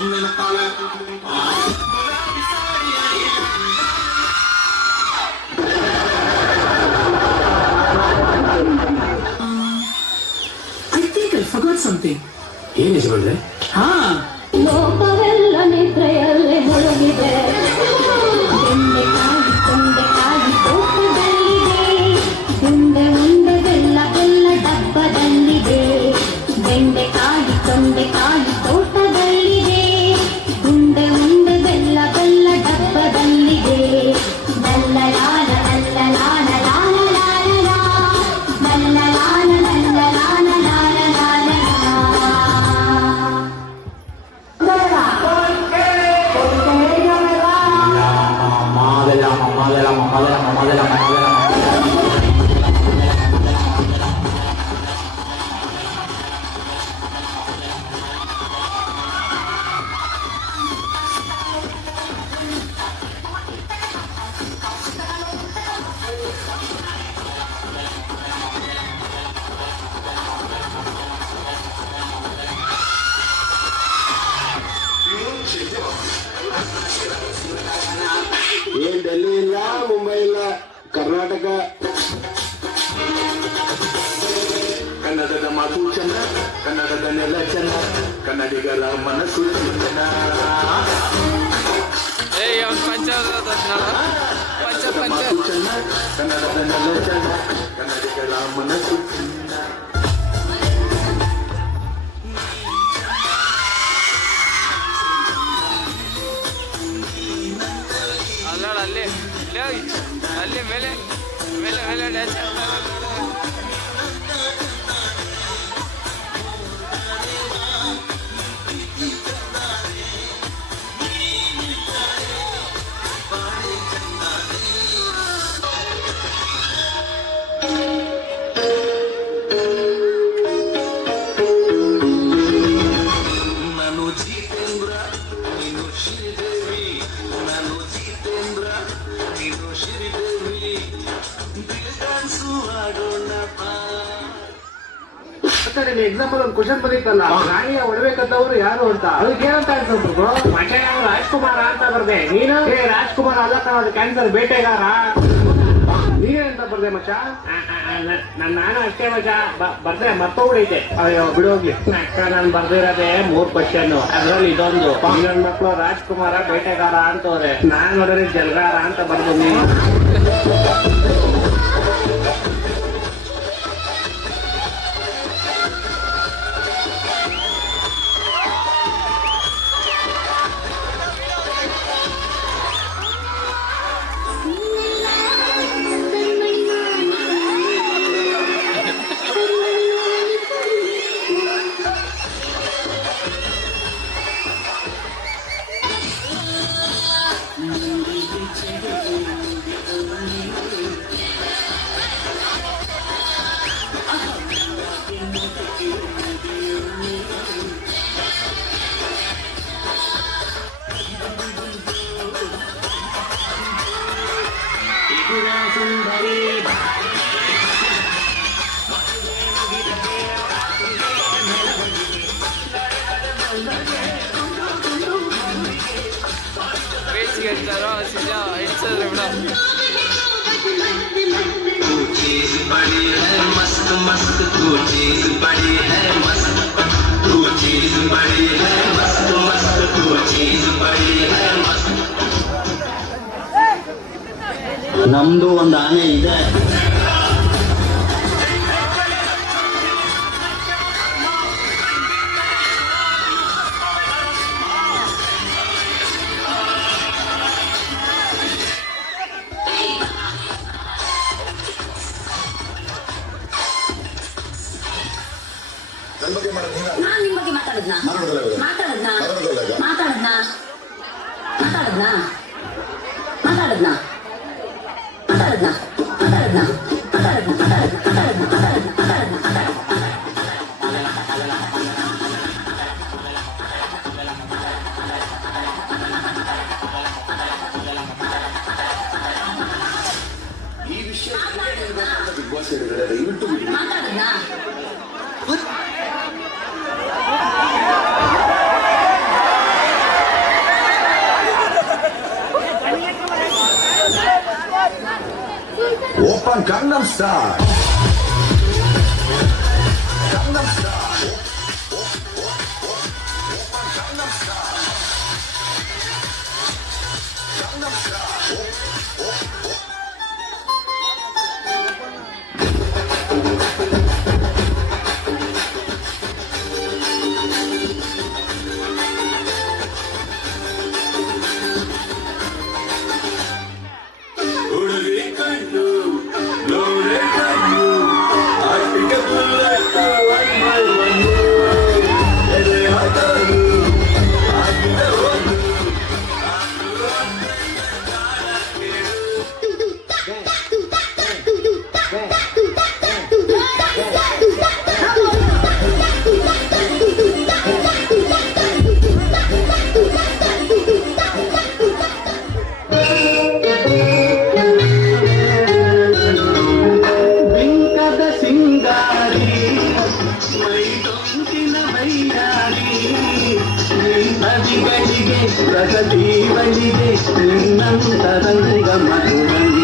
I think I forgot something. ಏನ್ ಇಸ್ಕೊಂಡ್ರೆ? ಹಾ, ಲೋಕವೆಲ್ಲ ನಿದ್ರೆಯಲ್ಲೇ ಮುಳುಗಿದೆ. ಬೆಂಡೆ ಕಾಯಿ ತೋಟದಲ್ಲಿದೆ. ಉಂಡೆ ಉಂಡೆ ಬೆಲ್ಲ ಬೆಲ್ಲ ಡಬ್ಬದಲ್ಲಿದೆ. ಬೆಂಡೆಕಾಯಿ ತೋಟದಲ್ಲಿದೆ. ಉಂಡೆ ಉಂಡೆ ಬೆಲ್ಲ ಬೆಲ್ಲ ಡಬ್ಬದಲ್ಲಿದೆ. ಲಲ್ಲ ಲಾಲ ಲಲ್ಲ ಲಾಲ ಲಾಲ ಲಾಲ ಲಾ. ಲಲ್ಲ ಲಾಲ ಲಲ್ಲ ಲಾಲ ಲಾಲ ಲಾಲ ಲಾ. ಏನ್ ಡೆಲ್ಲಿ ಇಲ್ಲ, ಮುಂಬೈ ಇಲ್ಲ, ಕರ್ನಾಟಕ. ಕನ್ನಡದ ಮಾತು ಚೆನ್ನ, ಕನ್ನಡದ ನೆಲ ಚೆನ್ನ, ಕನ್ನಡಿಗರ ಮನಸ್ಸು ಚೆನ್ನ. ಮಾತು ಚೆನ್ನ, ಕನ್ನಡದ ನೆಲ ಚೆನ್ನ, ಕನ್ನಡಿಗರ ಮನಸ್ಸು ಚೆನ್ನ. ಅಲ್ಲಿ ಮೇಲೆ ಮೇಲೆ ಮೇಲೆ ಡ್ಯಾನ್ಸ್ ನಾನು ಜಿತೇಂದ್ರ, ನೀನು ಶ್ರೀದೇವಿ. ನಾನು ಜಿತೇಂದ್ರ, ನೀನು ಶ್ರೀದೇವಿ. ಡ್ಯಾನ್ಸು ಆಡೋಣ ಬಾ. ಎಕ್ಸಾಂಪಲ್ ಒಂದು ಕ್ವಶನ್ ಬಂದಿತ್ತಲ್ಲ, ರಾಣಿಯ ಒಡಬೇಕಂತವ್ರು ಯಾರು ಅಂತ, ಅದಕ್ಕೆ ಏನಂತ ಅನ್ಸೋದು? ಮಚೆ ನಾವು ರಾಜ್ಕುಮಾರ ಅಂತ ಬರ್ದೆ, ನೀನು ರಾಜ್ಕುಮಾರ ಅಲ್ಲ ಅದು ಕ್ಯಾನ್ಸರ್ ಬೇಟೆಗಾರ. ನೀನೇನಂತ ಬರ್ದೆ ಮಚ್ಚ? ನಾನು ಅಷ್ಟೇ ಮಚ್ಚ, ಬರ್ದೆ ಮರ್ತೋಗ್ಬಿಡೈತೆ. ಅಯ್ಯೋ ಬಿಡೋಗ್ಲಿ. ನಾನು ಬರ್ದಿರೋದೇ 3 ಕ್ವಶನ್, ಅದ್ರಲ್ಲಿ ಇದೊಂದು. ಇನ್ನೊಂದ್ ಮಕ್ಳು ರಾಜ್ಕುಮಾರ ಬೇಟೆಗಾರ ಅಂತವ್ರೆ, ನಾನ್ ನೋಡಿದ್ರೆ ಜಲ್ಗಾರ ಅಂತ ಬರ್ದು. ನೀನು ಹೇಳ್ತಾರೋ ಇಡ್ಸಿದ್ರೆ ಬಿಡ. तू चीज बड़ी है मस्त मस्त, तू चीज बड़ी है मस्त, तू चीज बड़ी है मस्त मस्त, तू चीज बड़ी है मस्त. ನಮ್ದು ಒಂದು ಆನೆ ಇದೆ. ನಾನ್ ನಿಮ್ ಬಗ್ಗೆ ಮಾತಾಡದ್ನಾ ಮಾತಾಡದ್ನಾ ಮಾತಾಡದ್ನಾ ಮಾತಾಡದ್ನಾ ಮಾತಾಡದ್ನಾ ಮಾತಾಡದ್ನಾ ಮಾತಾಡದ್ನಾ ಈ ವಿಷಯ ಬಿಗ್ ಬಾಸ್ ಹೇಳಿದ್ರೆ ದಯವಿಟ್ಟು ಮಾತಾಡದ್ನಾ Oppa Gangnam Style. Gangnam Style. Oppa Gangnam Style. Gangnam Style. ಹುಡುಗಿ ಕಣ್ಣು ನೋಡೆ ಕಣ್ಣು ಆಟಿಗೆ ಬುಲ್ಲಟ್ಟ ಒಂದು ಎದೆ ಹಾಕಲು ಆಗಿದ ಒಂದು ಬಿಂಕದ ಸಿಂಗಾರಿ ಮೈ ಡೊಂಕಿನ ಮೈಯಾರಿ ನದಿಗಳಿಗೆ ಪ್ರಗತಿಗಳಿಗೆ ನಿನ್ನಂತರಂಗ ಮಧುರಂಗ